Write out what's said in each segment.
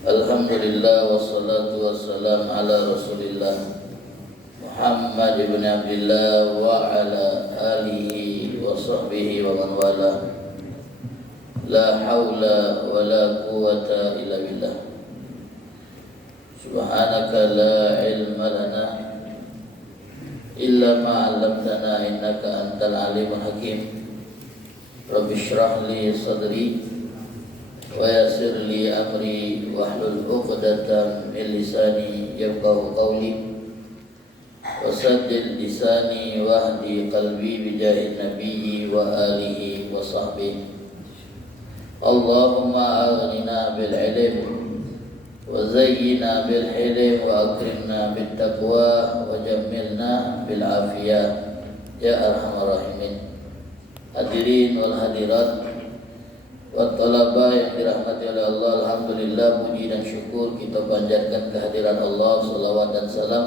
Alhamdulillah wassalatu wassalam ala Rasulillah Muhammad ibn Abdullah wa ala alihi wa sahbihi wa man wala. La hawla wa la quwwata illa billah. Subhanaka la ilma lana illa ma 'allamtana innaka antal alimul hakim. Rabbi shrah li sadri wa yassir li amri wahlul 'uqdatam min lisani yafqahu qawli wasaddid lisani wahdi qalbi bijahin nabiyyi wa alihi wa sahbihi. Allahumma aghnina bil ilm wa zayyina bil hilm wa akrimna bit taqwa wa jammilna bil afiyah ya arhamar rahimin. Hadirin wal hadirat wa talaba yang dirahmati oleh Allah, alhamdulillah, puji dan syukur kita panjatkan kehadiran Allah. Salawat dan salam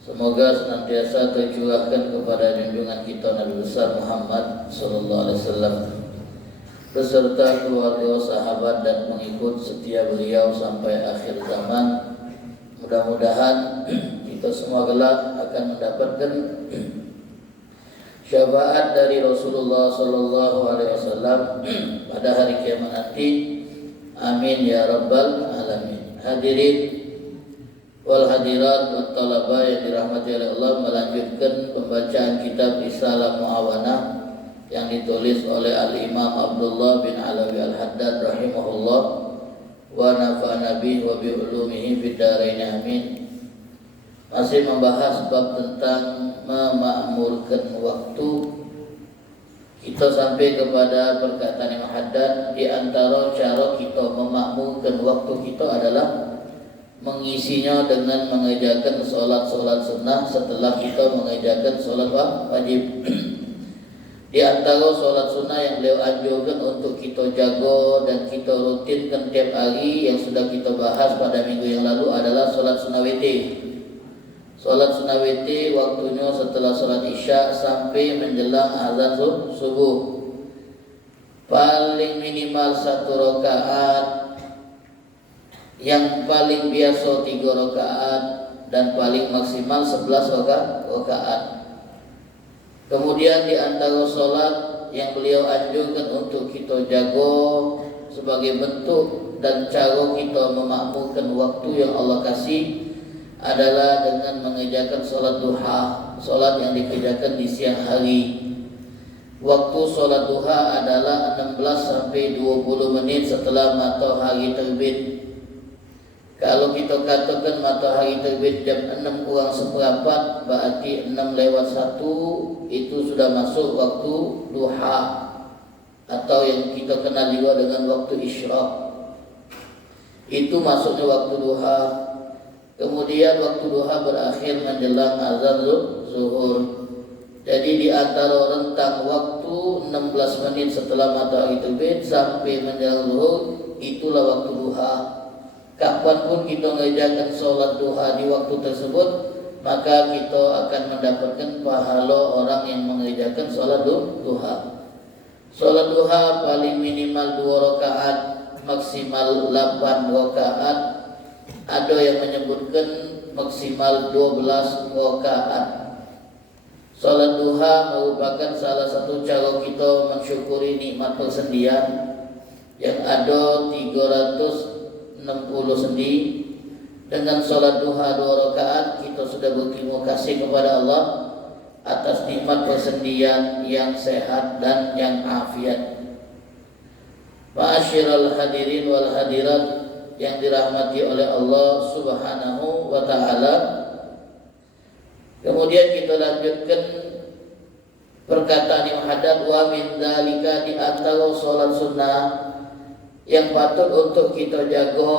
semoga senantiasa tercurahkan kepada junjungan kita Nabi besar Muhammad sallallahu alaihi wasallam beserta keluarga, sahabat dan pengikut setia beliau sampai akhir zaman. Mudah-mudahan kita semua kelak akan mendapatkan syafaat dari Rasulullah sallallahu alaihi wasallam pada hari kiamat nanti. Amin ya rabbal alamin. Hadirin wal hadirat wa talaba yang dirahmati oleh Allah, melanjutkan pembacaan kitab Risalah Muawanah yang ditulis oleh Al-Imam Abdullah bin Alawi Al-Haddad rahimahullah wa nafa'ana bihi wa bi ulumihi fid dharain amin. Masih membahas bab tentang memakmurkan waktu. Kita sampai kepada perkataan Imam Haddad, di antara cara kita memakmurkan waktu kita adalah mengisinya dengan mengerjakan solat-solat sunnah setelah kita mengerjakan solat wajib. Di antara solat sunnah yang beliau anjurkan untuk kita jaga dan kita rutinkan tiap hari yang sudah kita bahas pada minggu yang lalu adalah solat sunnah witir. Solat sunnah witir waktunya setelah solat isya sampai menjelang azan subuh. Paling minimal 1 rakaat, yang paling biasa 3 rakaat, dan paling maksimal 11 rakaat. Kemudian di antara solat yang beliau anjurkan untuk kita jaga sebagai bentuk dan cara kita memakmurkan waktu yang Allah kasih adalah dengan mengerjakan solat duha, solat yang dikerjakan di siang hari. Waktu solat duha adalah 16 sampai 20 menit setelah matahari terbit. Kalau kita katakan matahari terbit jam 6 kurang seperempat, berarti 6 lewat 1 itu sudah masuk waktu duha, atau yang kita kenal juga dengan waktu isyraq. Itu masuknya waktu duha. Kemudian waktu duha berakhir menjelang azan zuhur. Jadi di antara rentang waktu 16 menit setelah matahari terbit sampai menjelang zuhur, itulah waktu duha. Kapanpun kita mengerjakan sholat duha di waktu tersebut, maka kita akan mendapatkan pahala orang yang mengerjakan sholat duha. Sholat duha paling minimal 2 rakaat, maksimal 8 rakaat. Ada yang menyebutkan maksimal 12 rakaat. Salat duha merupakan salah satu cara kita mensyukuri nikmat persendian yang ada 360 sendi. Dengan salat duha 2 rakaat kita sudah berterima kasih kepada Allah atas nikmat persendian yang sehat dan yang afiat. Ma'asyiral hadirin wal hadirat yang dirahmati oleh Allah Subhanahu wa ta'ala. Kemudian kita lanjutkan perkataan Imam Haddad, wa min dzalika, di antara salat sunnah yang patut untuk kita jaga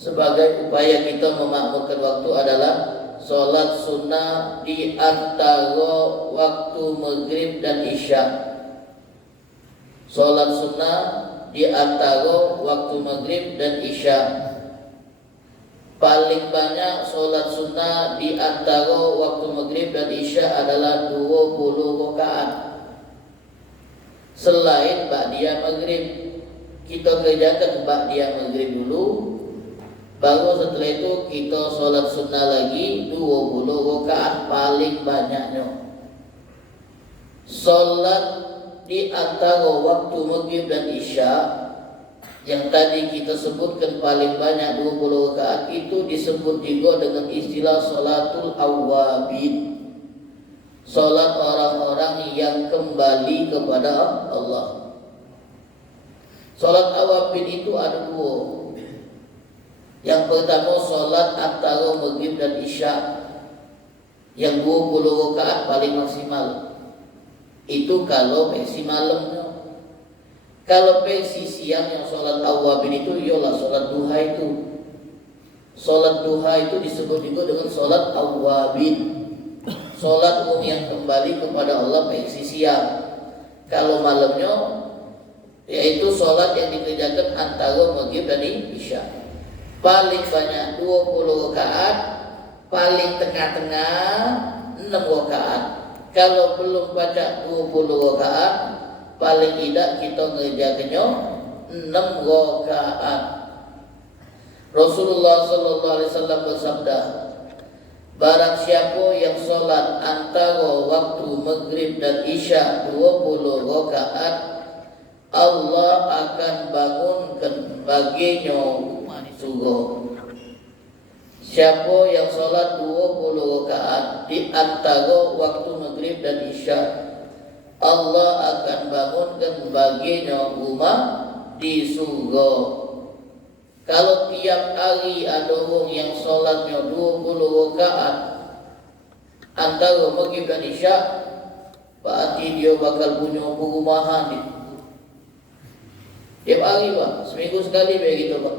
sebagai upaya kita memakmurkan waktu adalah salat sunnah di antara waktu maghrib dan isya. Salat sunnah di antara waktu maghrib dan isya. Paling banyak solat sunnah di antara waktu maghrib dan isya adalah 20 rakaat. Selain ba'diyah maghrib, kita kerjakan ba'diyah maghrib dulu, baru setelah itu kita sholat sunnah lagi 20 rakaat paling banyaknya. Sholat di antara waktu maghrib dan isya yang tadi kita sebutkan paling banyak 20 rakaat itu disebut juga dengan istilah sholatul awwabin. Sholat orang-orang yang kembali kepada Allah. Sholat awwabin itu ada dua. Yang pertama sholat antara maghrib dan isya yang 20 rakaat paling maksimal. Itu kalau versi malamnya. Kalau versi siang yang sholat awwabin itu ialah sholat duha itu. Sholat duha itu disebut juga dengan sholat awwabin. Sholat yang kembali kepada Allah versi siang. Kalau malamnya yaitu sholat yang dikerjakan antara maghrib dan isya. Paling banyak 20 rakaat, paling tengah-tengah 6 rakaat. Kalau belum baca 20 rakaat, paling tidak kita ngerjakannya 6 rakaat. Rasulullah sallallahu alaihi wasallam bersabda, barang siapa yang sholat antara waktu maghrib dan isya 20 rakaat, Allah akan bangunkan baginya rumah di surga. Siapa yang sholat 20 rakaat di antara waktu maghrib dan isya, Allah akan bangunkan baginya rumah di surga. Kalau tiap hari ada orang yang sholatnya 20 rakaat antara maghrib dan isya, berarti dia bakal punya perumahan di tiap hari, Pak. Seminggu sekali begitu, Pak.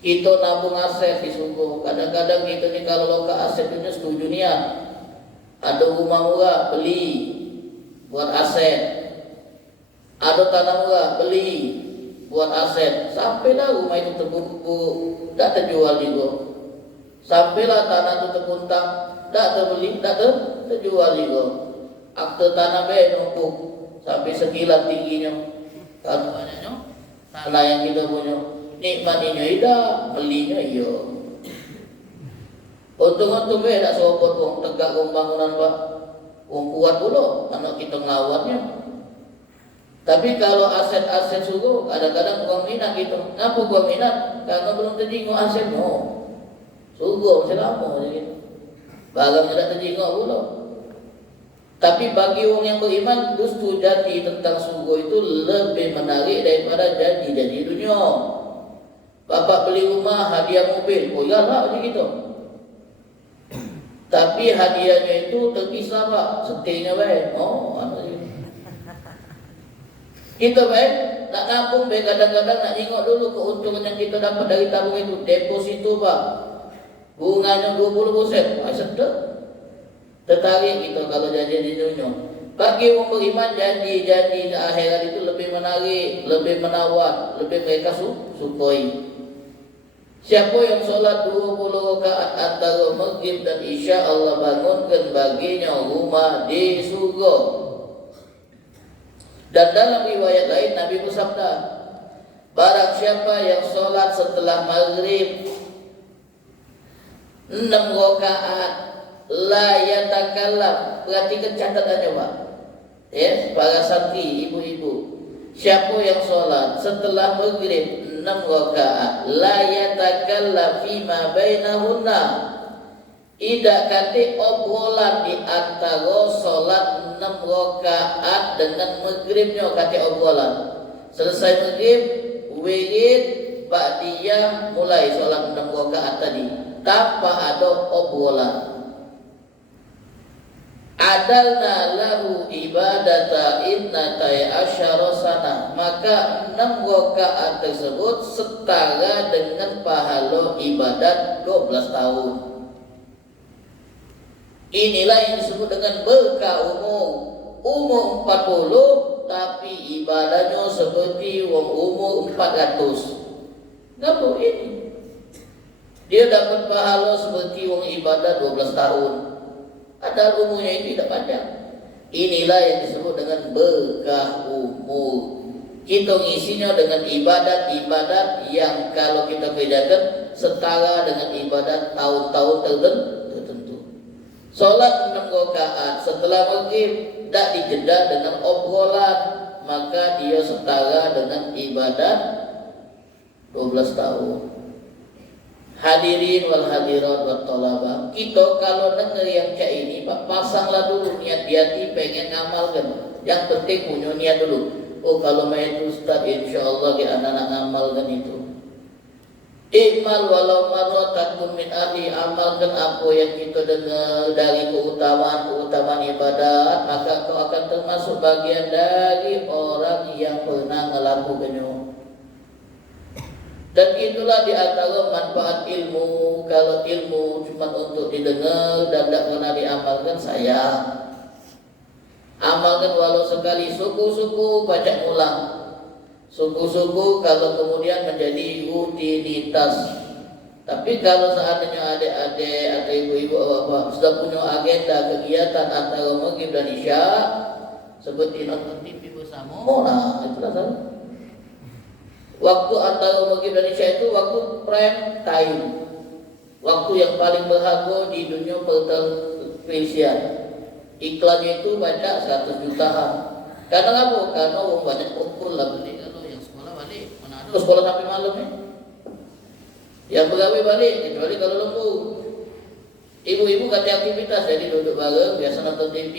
Kita nabung aset di surga. Kadang-kadang kita ni kalau loka aset dunia setuju ni ya. Ada rumah murah beli buat aset. Ada tanah murah beli buat aset. Sampailah rumah itu terbuku, tak terjual juga. Sampailah tanah itu terpuntang, tak terbeli, tak terjual juga. Akte tanah numpuk sampai sekilat tingginya. Kalau banyaknya tanah yang kita punya, nikmatinya tidak, belinya iya. Untung-untung tak sopot wong tegak wong bangunan, Pak. Wong kuat pula anak kita ngelawannya. Tapi kalau aset-aset suku kadang-kadang kurang minat gitu. Kenapa kurang minat? Karena belum terjenguk asetnya. Suku masih lama gitu. Barangnya tak terjenguk pula. Tapi bagi orang yang beriman, justru janji tentang surga itu lebih menarik daripada janji-janji dunia. Bapak beli rumah, hadiah mobil, oh iyalah macam gitu. Tapi hadiahnya itu terpisah, Pak. Setirnya baik. Oh, apa sih? Kita baik, nak nabung baik, kadang-kadang nak tengok dulu keuntungan yang kita dapat dari tabung itu. Deposito, Pak. Bunganya 20%. Sedap. Tertarik kita kalau janji di dunia. Bagi orang beriman, janji-janji di akhirat itu lebih menarik, lebih menawar, lebih mereka sukai. Siapa yang sholat 20 rakaat antara maghrib dan isya, Allah bangunkan baginya rumah di surga. Dan dalam riwayat lain Nabi bersabda, barang siapa yang sholat setelah maghrib 6 rakaat la yatakallam, perhatikan catatannya, Pak. Ya, para santri, ibu-ibu. Siapa yang sholat setelah maghrib 6 rakaat la yatakallam fima bainahunna, tidak kata obrolan di antara sholat 6 rakaat dengan maghribnya, kata obrolan. Selesai maghrib, wirid, ba'diyah, mulai sholat 6 rakaat tadi tanpa ada obrolan. Adalna lahu ibadata innatai asyara sana, maka 6 rakaat tersebut setara dengan pahala ibadat 12 tahun. Inilah yang disebut dengan berkah umur 40, tapi ibadahnya seperti wong umur 400. Kenapa ini? Dia dapat pahala seperti wong ibadah 12 tahun. Padahal umurnya itu tidak panjang. Inilah yang disebut dengan berkah umur. Kita ngisinya dengan ibadat-ibadat yang kalau kita kerjakan setara dengan ibadat tahun-tahun tertentu. Solat 6 rakaat setelah maghrib tidak dijeda dengan obrolan, maka dia setara dengan ibadat 12 tahun. Hadirin wal hadirat wat talabah, kita kalau dengar yang kayak ini, Pak, pasanglah dulu niat di hati pengen ngamalkan. Yang penting punya niat dulu. Oh, kalau main Ustaz, insyaallah ya anak-anak ngamalkan itu. Ikmal walau marratan min ahli, amalkan apa yang kita dengar dari keutamaan ibadat, maka kau akan termasuk bagian dari orang yang pernah melakukannya. Dan itulah di antara manfaat ilmu. Kalau ilmu cuma untuk didengar dan tidak pernah diamalkan, saya amalkan walau sekali, suku-suku baca ulang. Suku-suku kalau kemudian menjadi rutinitas. Tapi kalau seandainya adik-adik atau ibu-ibu bapak sudah punya agenda kegiatan antara maghrib dan isya, seperti nonton TV bersama, nah itulah salah. Waktu antara maghrib dan isya itu waktu prime time, waktu yang paling berharga di dunia pertelevisian. Iklannya itu baca 100 jutaan. Karena apa? Karena orang banyak kumpul lah beli. Kalau yang sekolah balik, mana ada sekolah sampai malam nih. Yang pegawai balik, kecuali kalau lembur. Ibu-ibu kata aktivitas, jadi duduk bareng, biasa nonton TV.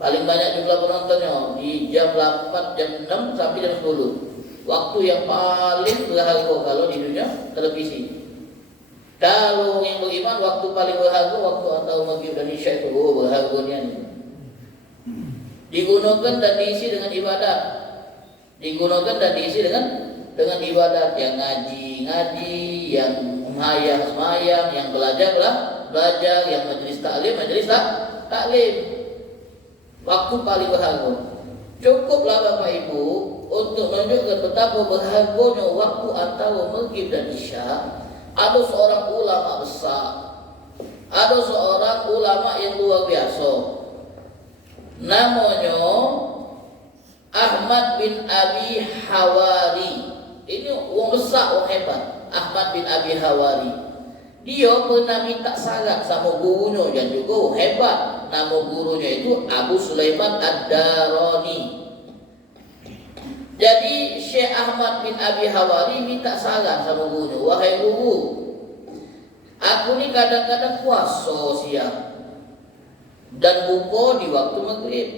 Paling banyak jumlah penontonnya di jam 8, jam 6 sampai jam 10. Waktu yang paling berharga kalau di dunia televisi. Kalau yang beriman, waktu paling berharga waktu antara maghrib dan isya itu, berharganya ini. Digunakan dan diisi dengan ibadat. Digunakan dan diisi dengan ibadat, yang ngaji, yang semayang, yang belajar, yang majelis taklim, taklim. Waktu paling berharga. Cukuplah Bapak Ibu untuk menunjukkan betapa berharganya waktu antara maghrib dan isya. Ada seorang ulama besar, ada seorang ulama yang luar biasa, namanya Ahmad bin Abi Hawari. Ini orang besar, orang hebat, Ahmad bin Abi Hawari. Dia pernah minta saran sama gurunya yang juga hebat. Nama gurunya itu Abu Sulaiman Ad-Darani. Jadi Syekh Ahmad bin Abi Hawari minta saran sama gurunya, wahai guru, aku ni kadang-kadang puasa siang dan buka di waktu maghrib.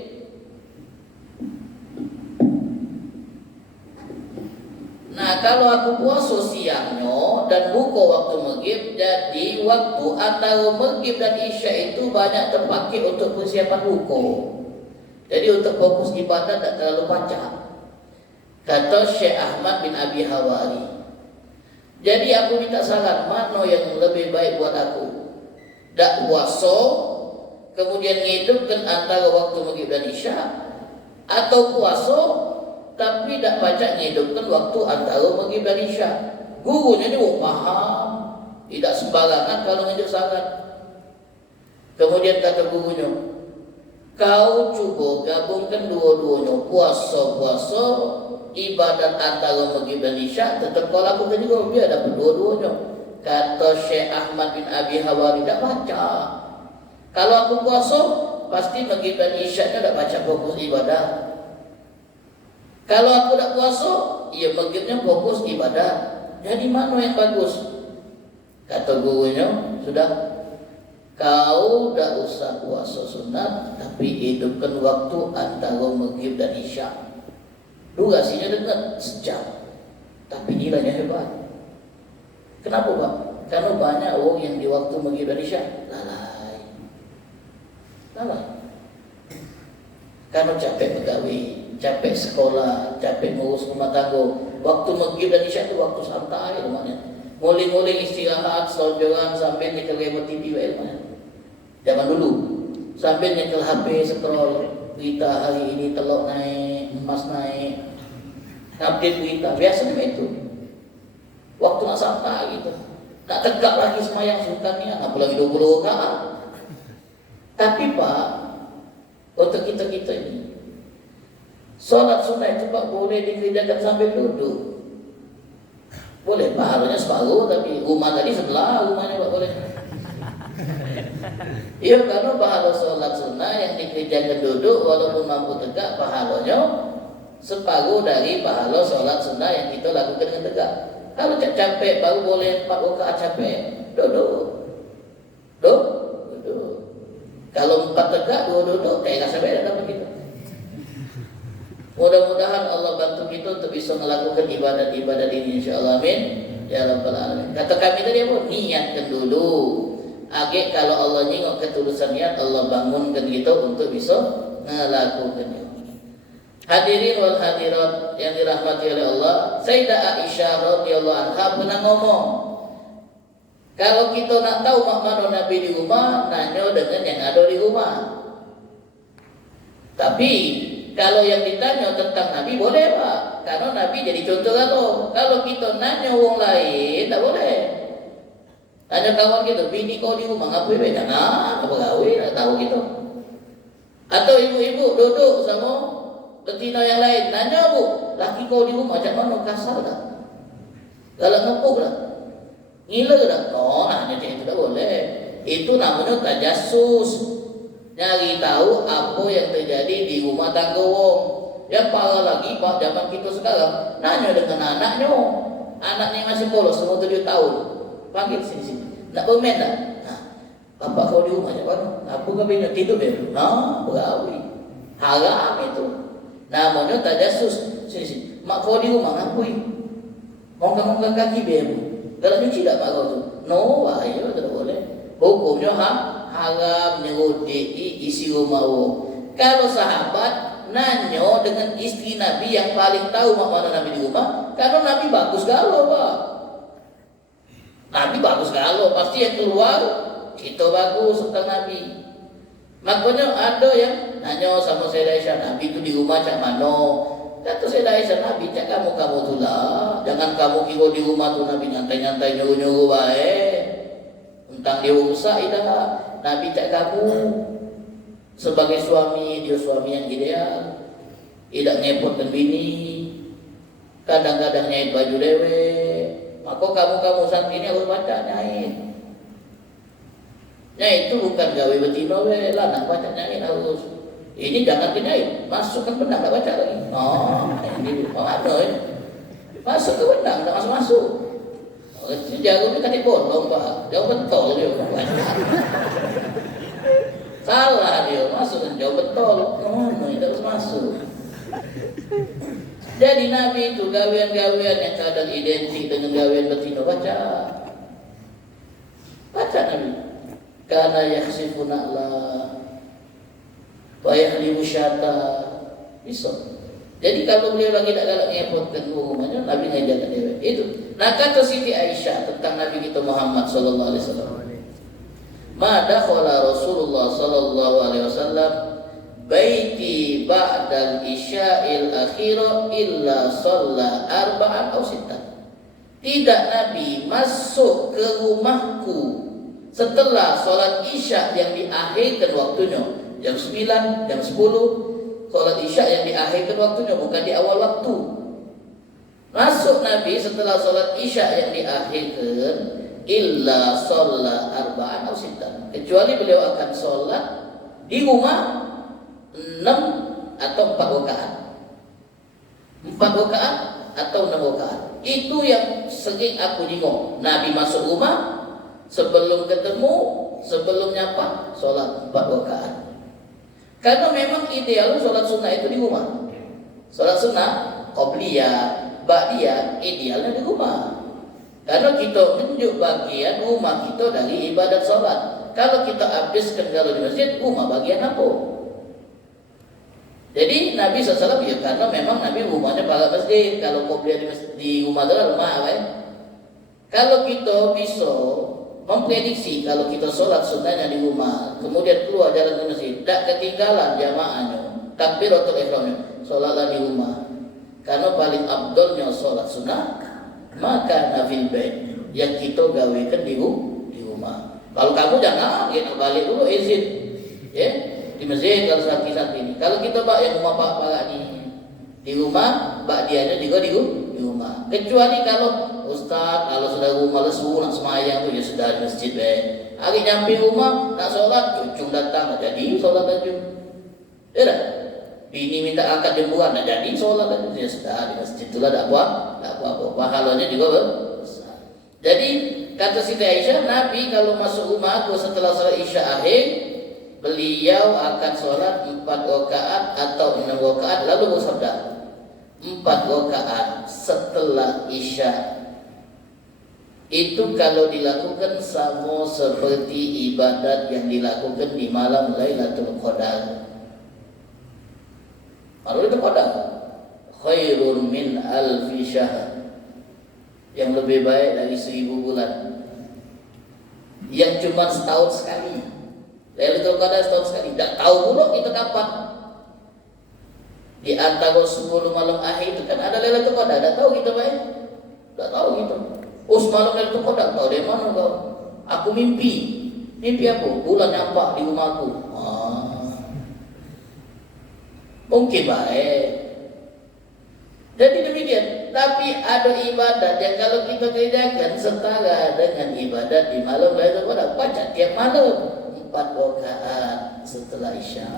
Nah, kalau aku puasa siangnya dan buka waktu maghrib, jadi waktu antara maghrib dan isya itu banyak terpakai untuk persiapan buka. Jadi untuk fokus ibadah tak terlalu panjang. Kata Syekh Ahmad bin Abi Hawari. Jadi aku minta saran, mana yang lebih baik buat aku? Dak puasa, kemudian ngidupkan antara waktu maghrib dan isya, atau puasa tapi dak baca ngidupkan waktu antara maghrib dan isya. Gurunya ni paham, tidak sembarangan kalau ngidup saran. Kemudian kata gurunya, kau cuba gabungkan dua-duanya, puasa, ibadat antara maghrib dan isya, tetap kau lakukan juga, biar dapat dua-duanya. Kata Syekh Ahmad bin Abi Hawari, tak baca. Kalau aku puasa, pasti maghrib dan isya-nya tak baca fokus ibadah. Kalau aku tak puasa, ya maghribnya fokus ibadah. Jadi mana yang bagus? Kata gurunya, sudah, kau tak usah puasa sunat, tapi hidupkan waktu antara maghrib dan isya. Durasinya dekat sejam, tapi nilainya hebat. Kenapa Pak? Karena banyak orang yang di waktu maghrib dan isya lalai. Karena capek pegawai, capek sekolah, capek ngurus rumah tangga. Waktu maghrib dan isya itu waktu santai rumahnya. Mulai-mulai istirahat, selonjoran sampai nyekel remote TV rumahnya. Zaman dulu sampai nyekel HP, scroll berita hari ini, telur naik, emas naik, update berita, biasanya itu. Waktu nak santai gitu, tak tegak lagi semayang sultannya, apalagi 20 rakaat. Tapi Pak, untuk kita ini, Sholat sunnah itu Pak boleh dikerjakan sambil duduk. Boleh pahalanya separuh, tapi rumah tadi sebelah rumahnya Pak boleh. Iya, karena pahala sholat sunnah yang dikerjakan duduk walaupun mampu tegak, pahalanya separuh dari pahala sholat sunnah yang kita lakukan dengan tegak. Kalau capek baru boleh 4 rakaat capek, duduk. Kalau 4 tegak, 2 duduk, kayak rasa beda dapat kita. Mudah-mudahan Allah bantu kita untuk bisa melakukan ibadat-ibadat ini, insyaallah, amin ya rabbal alamin. Kata kami tadi apa? Niatkan dulu. Age kalau Allah nyingok ketulusan niat, Allah bangunkan kita untuk bisa melakukannya. Hadirin wal hadirat yang dirahmati oleh Allah, Sayyidah Aisyah radhiyallahu anha pernah ngomong, kalau kita nak tahu makna Nabi di rumah, nanya dengan yang ada di rumah. Tapi kalau yang ditanya tentang Nabi boleh Pak, karena Nabi jadi contoh kalau kita nanya orang lain tak boleh. Tanya kawan kita, bini kau di rumah ngapain beda? Nah, apa gawe? Tak tahu gitu. Atau ibu-ibu duduk sama betina yang lain, nanya bu, laki kau di rumah macam mana, kasar tak? Galak ngepuk tak? Ngiler tak? Oh, nanya itu tak boleh. Itu namanya tajassus. Nyari tahu apa yang terjadi di rumah tangga wong. Yang parah lagi Pak, zaman kita sekarang nanya dengan anaknya masih polos, umur 7 tahun. Panggil sini. Nak bermain tak? Nah, bapak kau di rumah macam mana? Apa kau bina tidur dia? Nah, berawi. Haram itu. Namanya tajassus. Sini. Mak kau di rumah ngapain? Mongkang-mongkang kaki dia. Kalau nyuci tak mak kau tu? No, ayo tak boleh. Hukumnya haram nyerudiki isi rumah orang. Kalau sahabat nanya dengan istri Nabi yang paling tahu mana Nabi di rumah, karena Nabi bagus galau Pak. Nabi bagus galau, pasti yang keluar kita bagus tentang Nabi. Makanya ada yang nanya sama Sayyidah Aisyah, Nabi itu di rumah cak mana? Kata Sayyidah Aisyah, Nabi cak kamu tu lah. Jangan kamu kira di rumah tu Nabi nyantai-nyantai nyuruh-nyuruh baik. Tentang dia rusak dah. Nabi cak kamu sebagai suami, dia suami yang ideal, tidak ngepotkan bini, kadang-kadang nyait baju dewe. Maka kamu santri ini harus baca nyait. Nyait itu bukan gawe betina lah, nak baca nyait harus. Ini jangan kenyait, masukkan benang tak baca lagi. Oh, ini apa ini? Masuk ke benang, tak masuk. Jago ni kaki bolong Pak, jauh betul dia. Salah dia, masuk dan jauh betul. Ini terus masuk. Jadi Nabi itu gawean-gawean yang kadang identik dengan gawean betina baca Nabi. Karena yakhsifu na'la wa yahlibu syata. Bisa. Jadi kalau beliau lagi tak galak ngepotkan rumahnya, Nabi ngajarkan dia. Itu. Nah kata Siti Aisyah tentang Nabi kita Muhammad sallallahu alaihi wasallam. Ma dakhala Rasulullah sallallahu alaihi wasallam baiti ba'dal isya'il akhirah illa shalla arba'an aw sittan. Tidak Nabi masuk ke rumahku setelah sholat isya yang diakhirkan waktunya jam 9, jam 10. Sholat isya yang diakhirkan waktunya, bukan di awal waktu. Masuk Nabi setelah sholat isya yang diakhirkan illa sholat arba'an aw sittan, kecuali beliau akan sholat di rumah 6 atau 4 rakaat. 4 rakaat atau 6 rakaat. Itu yang sering aku jengok. Nabi masuk rumah, sebelum ketemu, sebelum nyapa, sholat 4 rakaat. Karena memang ideal sholat sunnah itu di rumah. Sholat sunnah, qobliyah, ba'diyah, idealnya di rumah. Karena kita menunjuk bagian rumah kita dari ibadat sholat. Kalau kita habiskan kalau di masjid, rumah bagian apa? Jadi Nabi SAW ya karena memang Nabi rumahnya pada masjid. Kalau qobliyah di rumah adalah rumah apa ya? Kalau kita bisa memprediksi kalau kita sholat sunnahnya di rumah, kemudian keluar jalan ke masjid, tak ketinggalan jamaahnya, takbiratul ihramnya, sholatlah di rumah. Karena paling abdolnya sholat sunnah, maka nafil bait yang kita gawekan di rumah. Kalau kamu jangan, kita balik dulu izin, ya di masjid kalau santri ini. Kalau kita pak yang rumah pak ini, Di rumah, ba'diyahnya juga di rumah. Kecuali kalau Ustaz, kalau sudah rumah lesu nak semayang tu ya sudah di masjid Hari nyampe rumah nak solat, cucung datang tak jadi solat aja. Ya dah. Bini minta angkat jemuran tak jadi solat aja. Ya sudah di masjid itulah tak apa-apa. Pahalanya juga besar. Jadi kata Siti Aisyah, Nabi kalau masuk rumah aku setelah salat Isya akhir, beliau akan solat 4 rakaat atau 6 rakaat lalu bersabda 4 rakaat setelah Isya. Itu kalau dilakukan sama seperti ibadat yang dilakukan di malam Lailatul Qadar. Lailatul Qadar khairun min alfi syahr, yang lebih baik dari 1000 bulan, yang cuma setahun sekali. Lailatul Qadar setahun sekali. Tak tahu pula kita kapan. Di antara 10 malam akhir itu kan ada Lailatul Qadar. Tak tahu kita baik. Tak tahu kita. Oh semalam Lailatul Qadar, tahu dari mana kau? Aku mimpi. Mimpi apa? Bulan nampak di rumahku. Mungkin baik. Jadi demikian. Tapi ada ibadat yang kalau kita kerjakan setara dengan ibadat di malam Lailatul Qadar. Baca tiap malam 4 rakaat setelah Isya.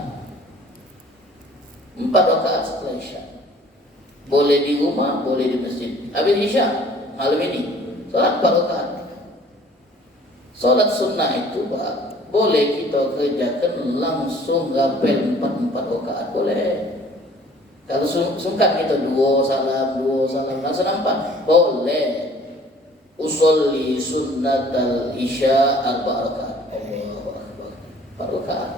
4 rakaat setelah Isya. Boleh di rumah, boleh di masjid. Habis Isya malam ini salat 4 rakaat. Salat sunnah itu boleh kita kerjakan langsung rapel 4 rakaat boleh. Kalau sungkan kita 2 salam langsung 4 boleh. Usolli sunnatal isya 4 rakaat. Allahu akbar. 4 rakaat.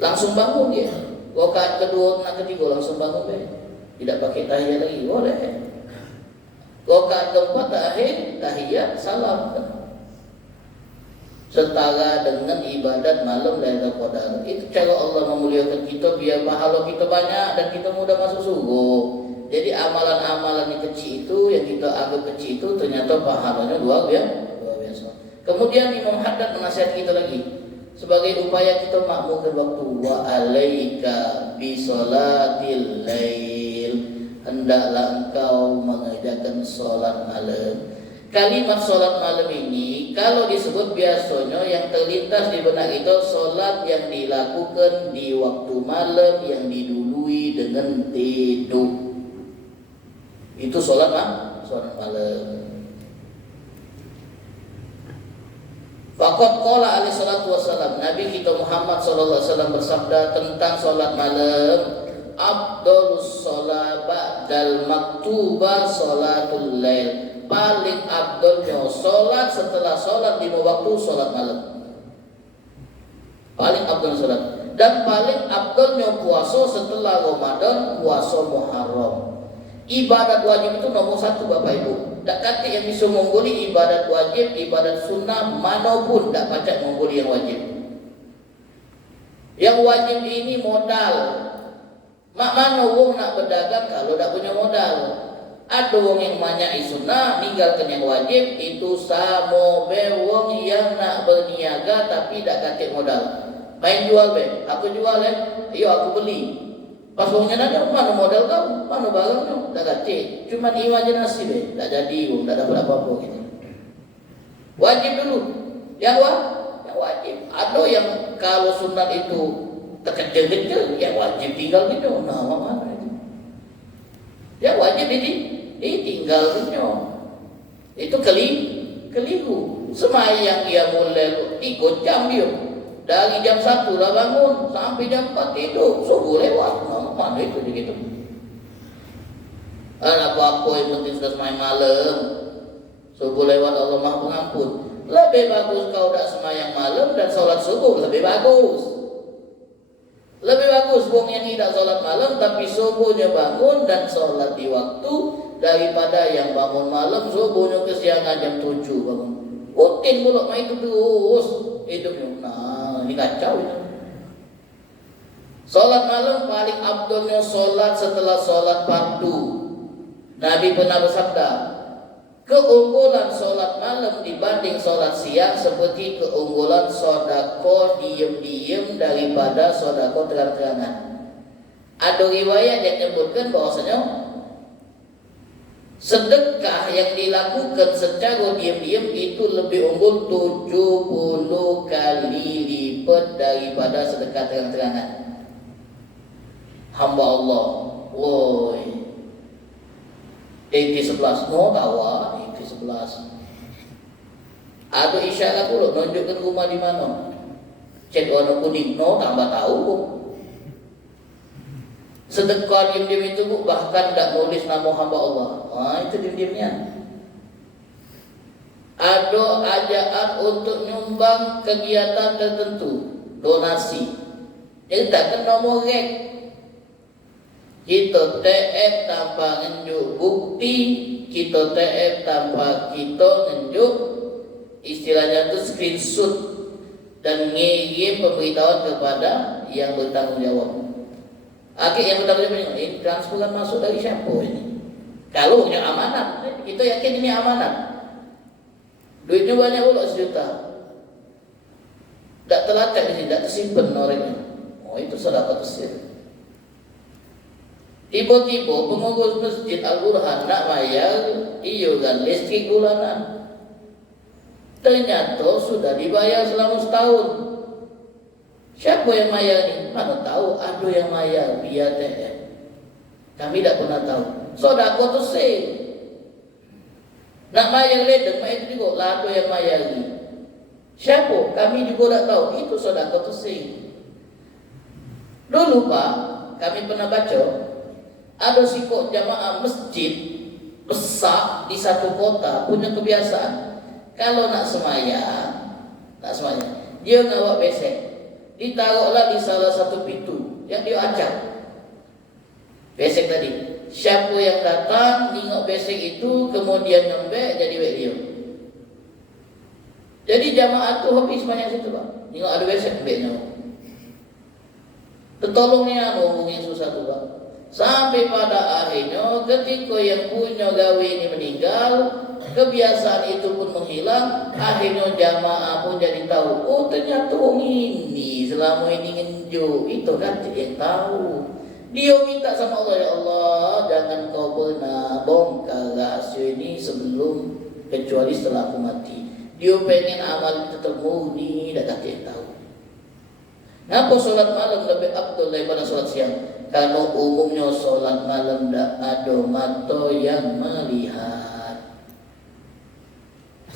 Langsung bangun dia. Rakaat kedua dan ketiga langsung bangun dia. Tidak pakai tahiyat lagi boleh. Rakaat keempat akhir tahiyat salam. Setara dengan ibadat malam Lailatul Qadar. Itu cara Allah memuliakan kita biar pahala kita banyak dan kita mudah masuk surga. Jadi amalan-amalan yang kecil itu, yang kita anggap kecil itu ternyata pahalanya luar biasa. Kemudian Imam Haddad menasihat kita lagi sebagai upaya kita makmurkan waktu. Wa alaika bi salatil lail, hendaklah engkau mengerjakan solat malam. Kalimat solat malam ini kalau disebut biasanya yang terlintas di benak kita solat yang dilakukan di waktu malam yang didului dengan tidur. Itu solat malam. Faqad qala alaihi salatu wassalam, Nabi kita Muhammad sallallahu alaihi wasallam bersabda tentang solat malam, afdhalus shalah ba'dal maktuba salatul lail. Paling afdalnya solat setelah solat 5 waktu solat malam. Paling afdal solat. Dan paling afdalnya puasa setelah Ramadan, puasa Muharram. Ibadat wajib itu nomor 1 Bapak Ibu. Tak kata yang bisa mengguli ibadat wajib, ibadat sunnah manapun tak pacak mengguli yang wajib. Yang wajib ini modal. Mak mana wong nak berdagang kalau tak punya modal? Ada wong yang banyak sunnah ninggalkan yang wajib, itu sama wong yang nak berniaga tapi tak katik modal. Main jual aku jual ayo aku beli. Pas wongnya nanya mana modal kau, mana barangnya, tak katik. Cuma imajinasi tak jadi wong, tak dapat apa-apa gitu. Wajib dulu. Yang wajib. Ada yang kalau sunat itu terkecil-kecil, yang wajib tinggal gitu. Nah, mana itu? Yang wajib ini tinggal dunia. Itu keliru. Semayang dia mulai 3 jam dia. Dari jam 1 dah bangun sampai jam 4 tidur. Subuh lewat. Mana itu begitu? Apa-apa yang penting sudah semayang malam. Subuh lewat Allah Maha Pengampun. Lebih bagus kau tak semayang malam dan sholat subuh. Lebih bagus. Lebih bagus wong yang tidak sholat malam tapi subuhnya bangun dan sholat di waktu daripada yang bangun malam subuhnya kesiangan jam 7 bangun. Rutin pula main itu terus hidupnya. Nah, ini kacau ini. Sholat malam paling afdalnya sholat setelah sholat fardu. Nabi pernah bersabda, keunggulan sholat malam dibanding sholat siang seperti keunggulan sodako diem-diem daripada sodako terang-terangan. Ada riwayat yang menyebutkan bahwasanya sedekah yang dilakukan secara diam-diam itu lebih unggul 70 kali lipat daripada sedekah terang-terangan. Hamba Allah, woi, AK11, no tawa, AK11. Ada isyarat pula, nunjukkan rumah di mana. Cek warna kuning, no tambah tahu pun. Sedekah diam-diam itu bahkan tak nulis nama hamba Allah. Itu diam-diamnya. Ada ajaan untuk nyumbang kegiatan tertentu, donasi. Jadi tak kena nomor rek. Kita TF tanpa nunjuk bukti, kita TF tanpa kita nunjuk istilahnya itu screenshot dan ngirim pemberitahuan kepada yang bertanggung jawab. Akhir yang bertanggung jawab ini transferan masuk dari siapa ini? Kalau punya amanat, kita yakin ini amanat. Duitnya banyak pula 1 juta. Tak terlacak di sini, tak tersimpan orangnya. Oh, itu sedekah tersir. Tiba-tiba pengurus masjid Al-Burhan nak bayar iuran listrik bulanan. Ternyata sudah dibayar selama setahun. Siapa yang bayar ni? Mana tahu ada yang bayar via TM. Kami tak pernah tahu. Sedekah tersir. Nak bayar ledeng, itu juga lah ada yang bayar ni. Siapa? Kami juga tak tahu. Itu sedekah tersir. Dulu Pak, kami pernah baca ada sikok jamaah masjid besar di satu kota punya kebiasaan kalau nak semayang, dia ngawak besek, ditaruhlah di salah satu pintu yang dia acak besek tadi. Siapa yang datang nengok besek itu kemudian nyembek jadi wek dia. Jadi jamaah tu habis banyak situ Pak. Nengok ada besek nyembeknya. Tertolong ni orang yang susah tu Pak. Sampai pada akhirnya ketika yang punya gawe ini meninggal, kebiasaan itu pun menghilang. Akhirnya jamaah pun jadi tahu, oh ternyata orang ini selama ini ngenjuk. Itu kan yang tahu. Dia minta sama Allah, ya Allah, jangan kau pernah bongkar rahsia ini sebelum kecuali setelah aku mati. Dia pengen amal tetap murni, dah kata yang tahu. Kenapa solat malam lebih afdal daripada solat siang? Karena umumnya solat malam tak ada mata yang melihat.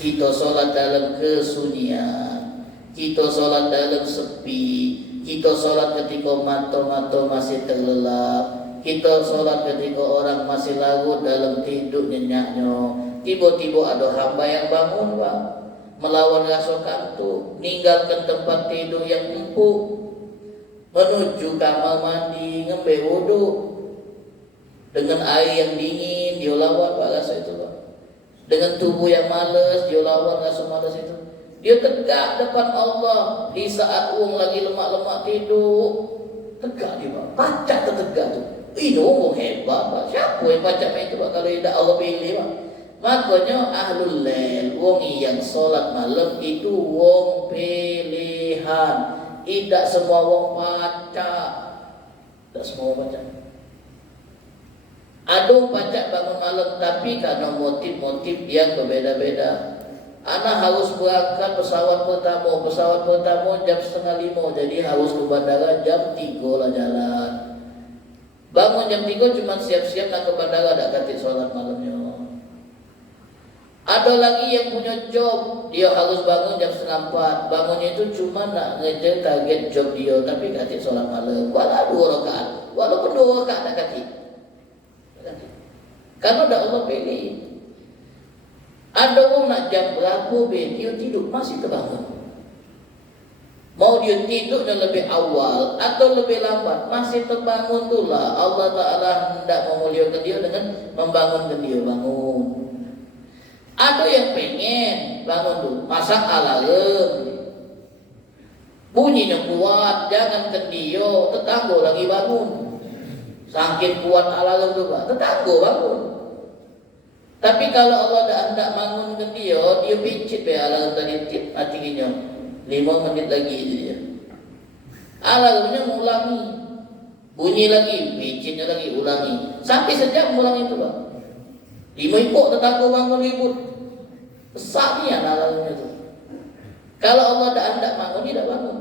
Kita solat dalam kesunyian, kita solat dalam sepi, kita solat ketika mata-mata masih terlelap, kita solat ketika orang masih larut dalam tidur nyenyaknya. Tiba-tiba ada hamba yang bangun Pak, melawan rasa kantuk, meninggalkan tempat tidur yang empuk, menuju kamar mandi, ngambil wudu dengan air yang dingin, dia lawan Pak rasa itu Pak. Dengan tubuh yang malas, dia lawan rasa malas itu. Dia tegak depan Allah di saat orang lagi lemak-lemak tidur. Tegak dia Pak, pacak tertegak tu. Ini orang hebat Pak. Siapa yang pacak itu Pak kalau tidak Allah pilih Pak? Makanya ahlul lail, wong yang solat malam itu wong pilihan. Tidak semua wong pacak. Tak semua wong pacak. Ada pacak bangun malam tapi karena motif-motif yang berbeda-beda. Anak harus berangkat pesawat pertama jam 4:30, jadi harus ke bandara jam 3 lah jalan. Bangun jam 3 cuma siap-siap nak ke bandara, tak katik solat malamnya. Ada lagi yang punya job, dia harus bangun jam 3:30. Bangunnya itu cuma nak ngejar target job dia, tapi katik solat malam. Walau 2 rakaat, walaupun 2 rakaat tak katik. Karena dah Allah pilih. Ada orang nak jam berapa dia tidur masih terbangun. Mau dia tidurnya lebih awal atau lebih lambat, masih terbangun tu lah. Allah Ta'ala hendak memuliakan dia dengan membangunkan dia bangun. Ada yang pengen bangun tu, pasang alarm, bunyinya kuat, jangan dia, tetangga lagi bangun. Saking kuat alarm tu Pak, tetangga bangun. Tapi kalau Allah dah hendak bangunkan dia, dia picit alarm tadi tip matinya 5 menit lagi dia. Alarmnya mengulangi. Bunyi lagi, bicinnya lagi, ulangi. Sampai sejam ulang itu Pak. 5 ipok tetangga bangun ribut. Besarnya anak-anaknya itu. Kalau Allah tak hendak bangun, dia tak bangun.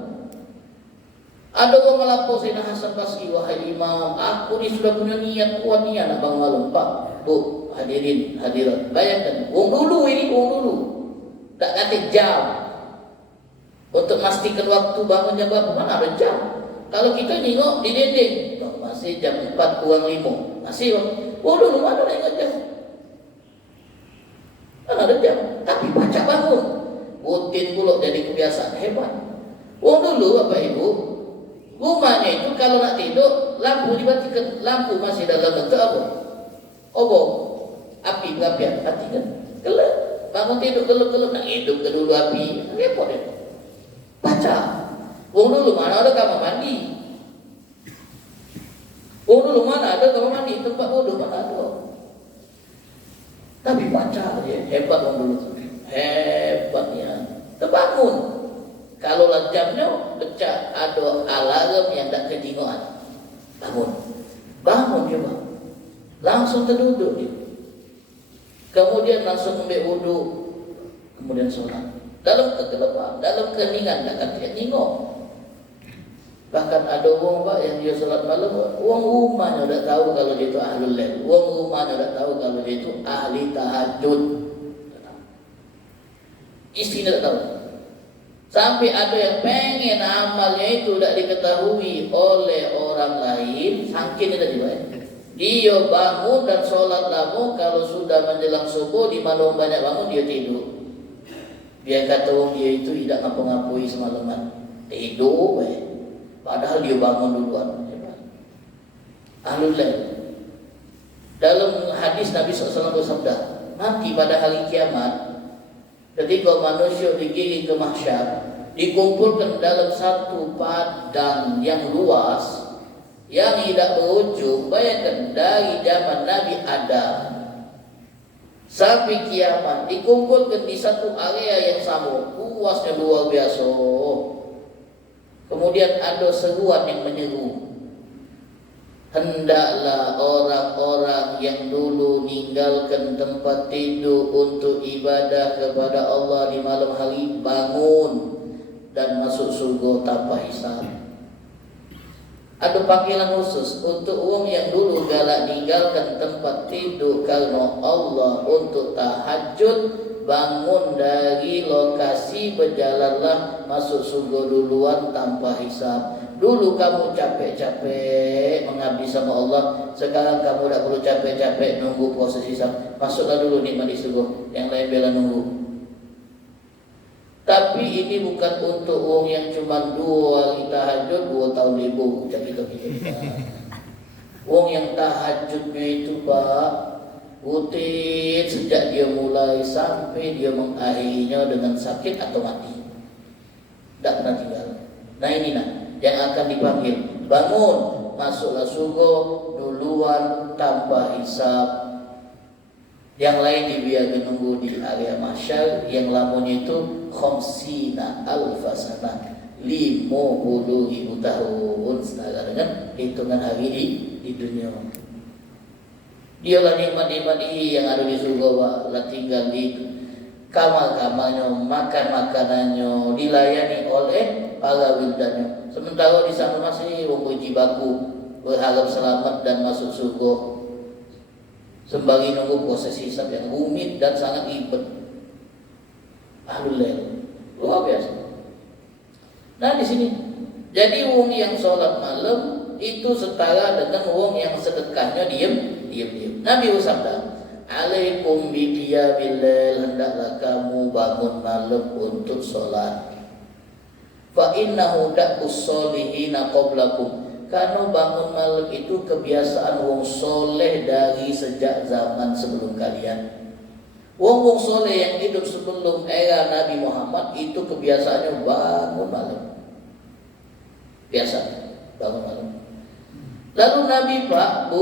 Ada orang melapor Sayyidina Hasan Basri, wahai imam, aku ni sudah punya niat kuat ni nak bangun malam. Pak, Bu, hadirin, hadirat. Bayangkan, orang dulu ini, orang dulu. Tak kata jam. Untuk memastikan waktu bangun jam berapa, mana ada jam. Kalau kita tengok di dinding, oh, masih jam 4 kurang 5. Masih, oh dulu mana nak ingat jam. Mana ada jam. Tapi baca bangun. Rutin pula jadi kebiasaan hebat. Orang dulu Bapak Ibu, rumahnya itu kalau nak tidur, lampu dimatikan. Lampu masih dalam bentuk apa? Obor. Api berapian, matikan. Gelap. Bangun tidur gelap-gelap, nak hidup ke dulu api. Repot ya. Baca. Orang dulu mana ada kamar mandi. Orang dulu mana ada kamar mandi. Tempat wudhu mana ada. Tapi baca dia. Hebat orang dulu. Hebatnya. Terbangun. Kalau jamnya pecah, ada alarm yang tak kedingoan. Bangun. Bangun coba. Langsung terduduk dia. Kemudian langsung ambil wudhu. Kemudian sholat. Dalam kegelapan, dalam keheningan, tak akan tengok. Bahkan ada orang Pak yang dia sholat malam, orang rumahnya tak tahu kalau dia itu ahlul lail. Orang rumahnya tak tahu kalau dia itu ahli tahajud. Istri tak tahu. Sampai ada yang pengen amalnya itu tak diketahui oleh orang lain, saking dia juga. Dia bangun dan sholat lama, kalau sudah menjelang subuh, di mana banyak bangun dia tidur. Dia kata orang dia itu tidak ngapa-ngapui semalaman, tidur. Padahal dia bangun duluan. Ahlul lail. Dalam hadis Nabi SAW bersabda, nanti pada hari kiamat, ketika manusia digiring ke mahsyar, dikumpulkan dalam satu padang yang luas, yang tidak berujung. Bayangkan dari zaman Nabi Adam sampai kiamat, dikumpulkan di satu area yang sama, luasnya luar biasa. Kemudian ada seruan yang menyeru, hendaklah orang-orang yang dulu meninggalkan tempat tidur untuk ibadah kepada Allah di malam hari bangun dan masuk surga tanpa hisab. Ada panggilan khusus untuk orang yang dulu galak meninggalkan tempat tidur karena Allah untuk tahajud, bangun dari lokasi, berjalanlah masuk surga duluan tanpa hisab. Dulu kamu capek-capek mengabdi sama Allah, sekarang kamu tak perlu capek-capek nunggu proses hisab. Masuklah dulu nikmat di surga, yang lain bela nunggu. Tapi ini bukan untuk orang yang cuma 2 hari tahajud, 2 tahun libur. Macam kita. Orang yang tahajudnya itu Pak, rutin sejak dia mulai sampai dia mengakhirinya dengan sakit atau mati. Tak pernah tinggal. Nah ini yang akan dipanggil. Bangun, masuklah surga duluan tanpa hisab. Yang lain dibiarkan nunggu di area mahsyar, yang lamanya itu khamsina alfasana, 50.000 tahun, setara dengan hitungan hari di dunia. Dialah nikmat-nikmat yang ada di surga Pak, lah tinggal di kamar-kamarnya, makan makanannya, dilayani oleh para wildannya. Sementara di sana masih orang berjibaku, berharap selamat dan masuk surga, sembari nunggu proses hisab yang rumit dan sangat ribet. Ahlul lail, luar biasa. Nah di sini, jadi wong yang sholat malam itu setara dengan wong yang sedekahnya diam. Nabi bersabda, alaikum bi qiyamil lail, hendaklah kamu bangun malam untuk sholat. Fa innahu da'us solihina qablakum, karena bangun malam itu kebiasaan wong soleh dari sejak zaman sebelum kalian. Wong soleh yang hidup sebelum era Nabi Muhammad itu kebiasaannya bangun malam. Biasa bangun malam. Lalu Nabi Pak, Bu,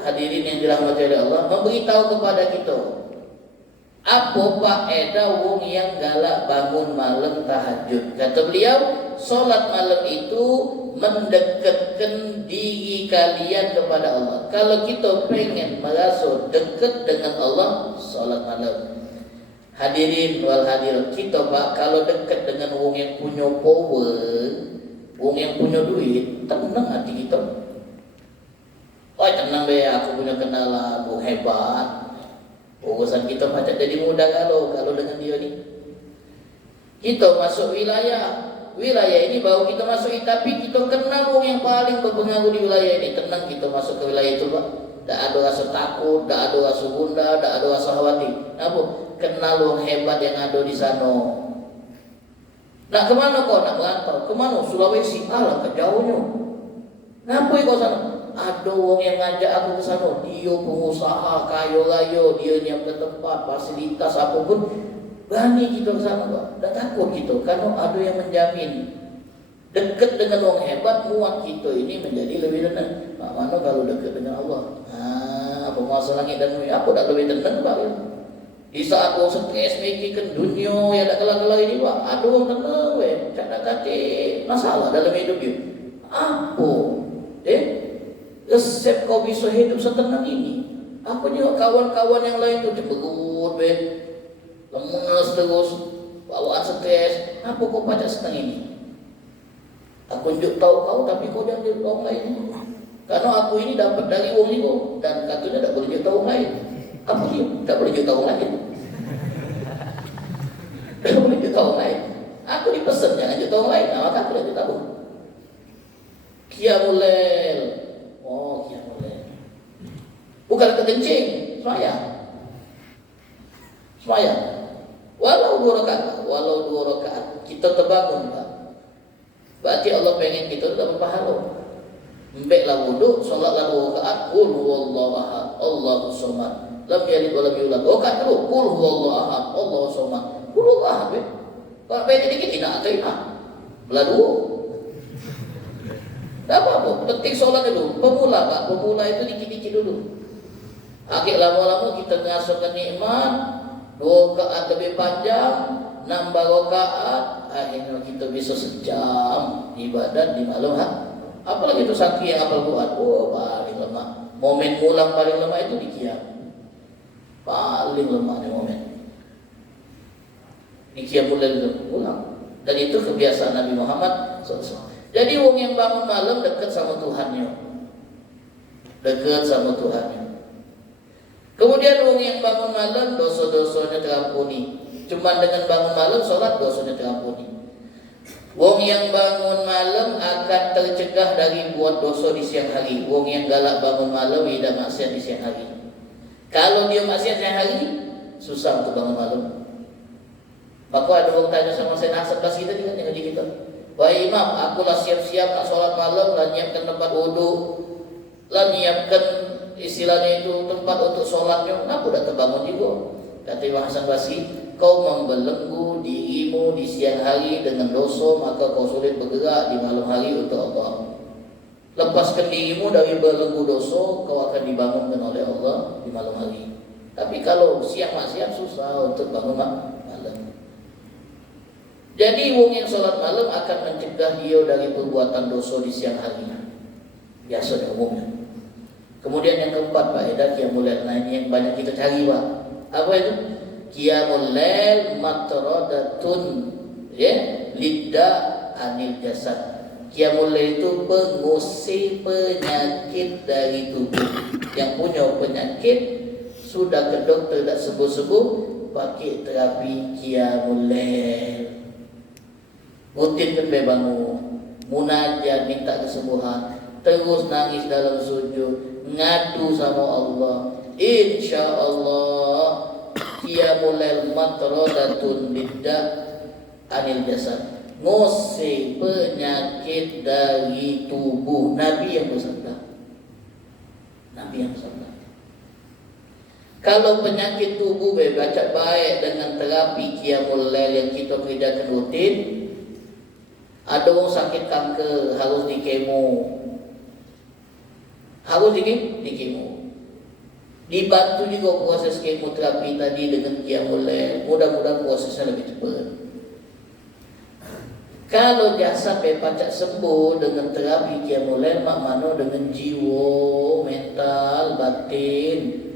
hadirin yang dirahmati oleh Allah, memberitahu kepada kita, apa faedah wong yang galak bangun malam tahajud. Kata beliau, solat malam itu mendekatkan diri kalian kepada Allah. Kalau kita pengen merasa dekat dengan Allah, solat malam. Hadirin wal hadirat, kita Pak, kalau dekat dengan wong yang punya power, wong yang punya duit, tenang hati kita. Oh tenang deh, aku punya kenalan, wong hebat. Urusan kita macam jadi mudah kalau dengan dia ni. Kita masuk wilayah ini baru kita masuk, tapi kita kenal wong yang paling berpengaruh di wilayah ini. Tenang kita masuk ke wilayah itu Pak. Tak ada rasa takut, tak ada rasa gundah, tak ada rasa khawatir. Kenapa? Kenal wong hebat yang ada di sana. Nak kemana kau? Nak merantau? Kemana? Sulawesi? Alah, ke jauhnya. Ngapain kau sana? Ada wong yang ngajak aku ke sana. Dia pengusaha, kaya raya, dia nyiapkan tempat, fasilitas apapun. Berani kita ke sana Pak. Tak takut kita, karena ada yang menjamin. Dekat dengan orang hebat, muat kita ini menjadi lebih tenang. Mana kalau dekat dengan Allah? Penguasa langit dan bumi, apa tak lebih tenang Pak? Di saat orang stres mikirkan dunia yang tak kelar-kelar ini Pak, ada orang tenang tak nak kata masalah dalam hidup dia. Apa? Resep kau bisa hidup setenang ini? Apa juga kawan-kawan yang lain tu cemberut lemas terus, bawaan stres. Apa kau pacak setengah ini? Aku tunjuk tahu kau, tapi kau jangan tunjuk orang lain. Karena aku ini dapat dari wong ni dan katanya tak boleh tunjuk tahu orang lain. Apa dia? Tak boleh tunjuk tahu orang lain. Tak boleh tunjuk tahu orang lain. Aku dipesan jangan tunjuk tahu orang lain. Maka aku tunjuk tahu. Qiyamul Lail. Oh, Qiyamul Lail. Bukan terkencing, semayang. Semayang. Walau 2 rakaat, kita terbangun Pak. Berarti Allah pengen kita dapat pahala. Mbeklah wuduk, solatlah 2 rakaat, qul huwallahu ahad, Allahus samad, lam yalid wa lam yulad. Rakaat dulu, qul huwallahu ahad, Allahus samad. Qul huwallahu ahad. Kalau baca dikit tidak terima. Belah 2. Tak apa-apa, penting solat dulu. Pemula Pak, pemula itu dikit-dikit dulu. Akhir lama-lama kita merasakan nikmat. 2 rakaat lebih panjang, nambah rakaat, akhirnya kita bisa sejam ibadat di malam hari. Apalagi itu santri yang hafal Quran, paling lemah. Momen pulang paling lemah itu di Qiyam. Paling lemahnya momen di Qiyam mulai pulang. Dan itu kebiasaan Nabi Muhammad SAW. Jadi wong yang bangun malam dekat sama Tuhannya, dekat sama Tuhannya. Kemudian wong yang bangun malam dosa-dosanya terampuni. Cuma dengan bangun malam sholat dosanya terampuni. Wong yang bangun malam akan tercegah dari buat dosa di siang hari. Wong yang galak bangun malam tidak maksiat di siang hari. Kalau dia maksiat siang hari, susah untuk bangun malam. Maka ada orang tanya sama saya, nasab kelas kita dengan ngaji kita. Wah Imam, akulah siap-siap nak sholat malam, lah nyiapkan tempat wudhu, lah nyiapkan istilahnya itu tempat untuk sholatnya. Kenapa dah terbangun juga? Kata Imam Hasan Basri, kau membelenggu dirimu di siang hari dengan dosa, maka kau sulit bergerak di malam hari untuk Allah. Lepaskan dirimu dari belenggu dosa, kau akan dibangunkan oleh Allah di malam hari. Tapi kalau siang maksiat susah untuk bangun malam. Jadi wong yang sholat malam akan mencegah dia dari perbuatan dosa di siang harinya. Biasa umumnya. Kemudian yang keempat Pak Edah, Qiyamul Lail. Nah ini yang banyak kita cari Pak. Apa itu? Qiyamul Lail matradatun lidda anil jasad. Qiyamul Lail itu pengusir penyakit dari tubuh. Yang punya penyakit sudah ke dokter tak sembuh-sembuh, pakai terapi Qiyamul Lail. Rutin kan bangun, munajat minta kesembuhan, terus nangis dalam sujud, ngadu sama Allah. Insya Allah Qiyamul Lail matradatun lidda anil jasad, ngusir penyakit dari tubuh. Nabi yang bersabda. Kalau penyakit tubuh baca baik dengan terapi Qiyamul Lail yang kita kerjakan rutin. Ada orang sakit kanker harus di kemo, dibantu juga proses kemoterapi tadi dengan Qiyamul Lail. Mudah-mudahan prosesnya lebih cepat. Kalau jasad pacak sembuh dengan terapi qiyamul lail, mak mano dengan jiwa, mental, batin.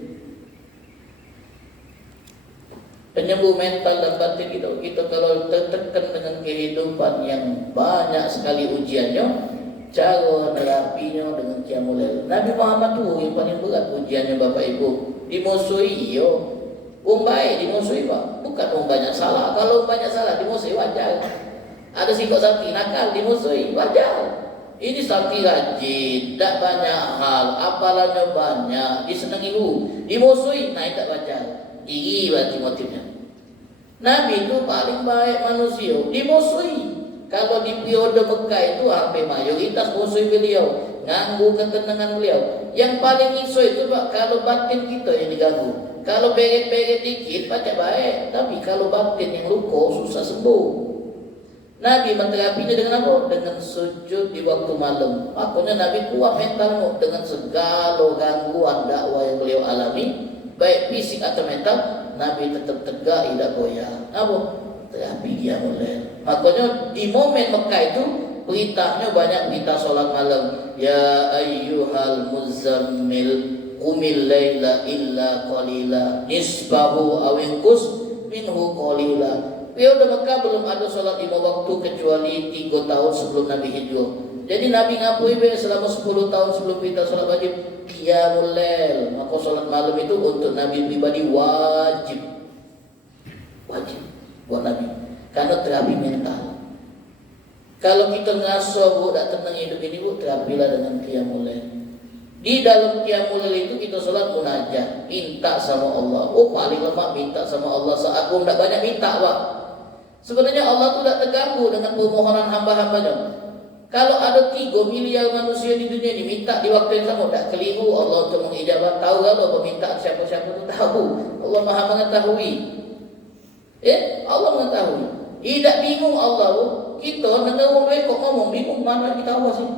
Penyembuh mental dan batin kita kalau tertekan dengan kehidupan yang banyak sekali ujiannya, cara terapinya dengan qiyamul lail. Nabi Muhammad tu yang paling berat ujiannya Bapak Ibu. Dimusuhi yo. Baik dimusuhi Pak. Bukan banyak salah. Kalau banyak salah dimusuhi wajar. Ada sikap sakti nakal dimusuhi wajar. Ini sakti rajin, tak banyak hal, apalannya banyak, disenangi dimusuhi, naik tak wajar. Iri berarti motifnya. Nabi itu paling baik manusia, dimusuhi. Kalau di periode Mekah itu hampir mayoritas musuh beliau, ganggu ketenangan beliau. Yang paling isu itu Pak, kalau batin kita yang diganggu. Kalau beret-beret dikit pacak baik, tapi kalau batin yang luka susah sembuh. Nabi menterapinya dengan apa? Dengan sujud di waktu malam. Makanya Nabi kuat mentalmu dengan segala gangguan dakwah yang beliau alami, baik fisik atau mental. Nabi tetap tegak, tidak goyah. Apa? Terapi qiyamul lail. Makanya di momen Mekah itu beritanya banyak berita solat malam. Ya ayyuhal muzammil qumil laila illa qalila nisbahu aw inqus minhu qalila. Periode Mekah belum ada solat 5 waktu kecuali 3 tahun sebelum Nabi hijrah. Jadi Nabi ngapui selama 10 tahun sebelum kita solat wajib qiyamul lail. Maka solat malam itu untuk Nabi pribadi wajib buat Nabi, karena terapi mental. Kalau kita ngaso tak tenang hidup ini terapilah dengan qiyamul lail. Di dalam qiyamul lail itu kita solat munajat, minta sama Allah. Paling lemah minta sama Allah. Saat aku tak banyak minta Pak. Sebenarnya Allah itu tidak terganggu dengan permohonan hamba-hambanya. Kalau ada 3 miliar manusia di dunia ini minta di waktu yang sama, tak keliru Allah untuk mengijabah. Tahu kalau permintaan siapa-siapa itu tahu. Allah Maha mengetahui. Allah mengetahui. Tidak bingung Allah. Kita negara orang kok ngomong bingung mana kita tahu sih.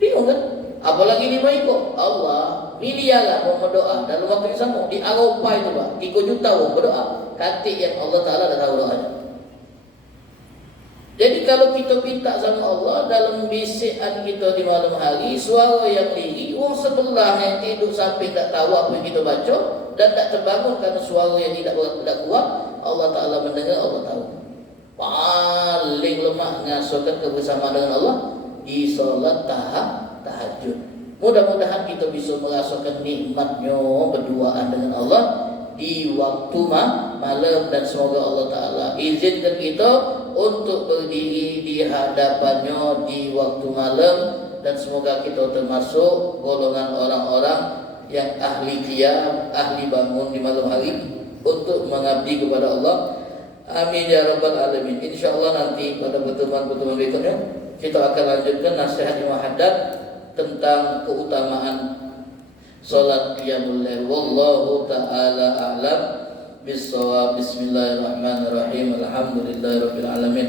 Bingung kan? Apalagi di Maiko Allah miliaran mau berdoa dalam waktu yang sama di Eropa itu Pak 3 juta orang berdoa katik yang Allah Ta'ala dah tahu doanya. Jadi kalau kita minta sama Allah dalam bisikan kita di malam hari, suara yang lirih, orang sebelah yang tidur samping tak tahu apa yang kita baca dan tak terbangun karena suara yang tidak kuat, Allah Ta'ala mendengar, Allah tahu. Paling lemah ngasokan kebersamaan dengan Allah di solat tahajud. Mudah-mudahan kita bisa merasakan nikmatnya berduaan dengan Allah di waktu malam, dan semoga Allah Ta'ala izinkan kita untuk berdiri di hadapannya di waktu malam, dan semoga kita termasuk golongan orang-orang yang ahli qiyam, ahli bangun di malam hari untuk mengabdi kepada Allah. Amin ya rabbal alamin. InsyaAllah nanti pada pertemuan-pertemuan berikutnya kita akan lanjutkan nasihat Imam Haddad tentang keutamaan salat qiyamul lail. Wallahu ta'ala a'lam bis-shawab. Bismillahirrahmanirrahim. Alhamdulillahirabbil alamin.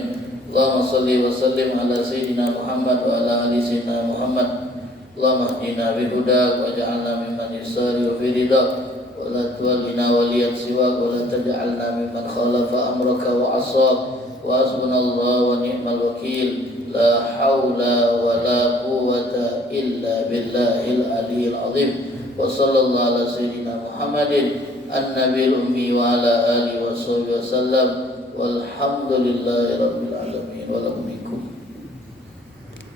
Allahumma shalli wa sallim ala sayyidina Muhammad wa ala ali sayyidina Muhammad. Allahumma hdina bi hudak waj'alna mimman yusari'u fi ridak wa la tuwallina waliyan siwak wa la taj'alna mimman khalafa amraka wa 'asab. Wa hasbunallahu wa ni'mal wakil. La haula wa la quwwata illa billahil aliyyil azim. Wa sallallahu ala sayyidina Muhammadin an-nabiyil ummi wa ala alihi wa sahbihi wa sallam. Walhamdulillahi rabbil alamin.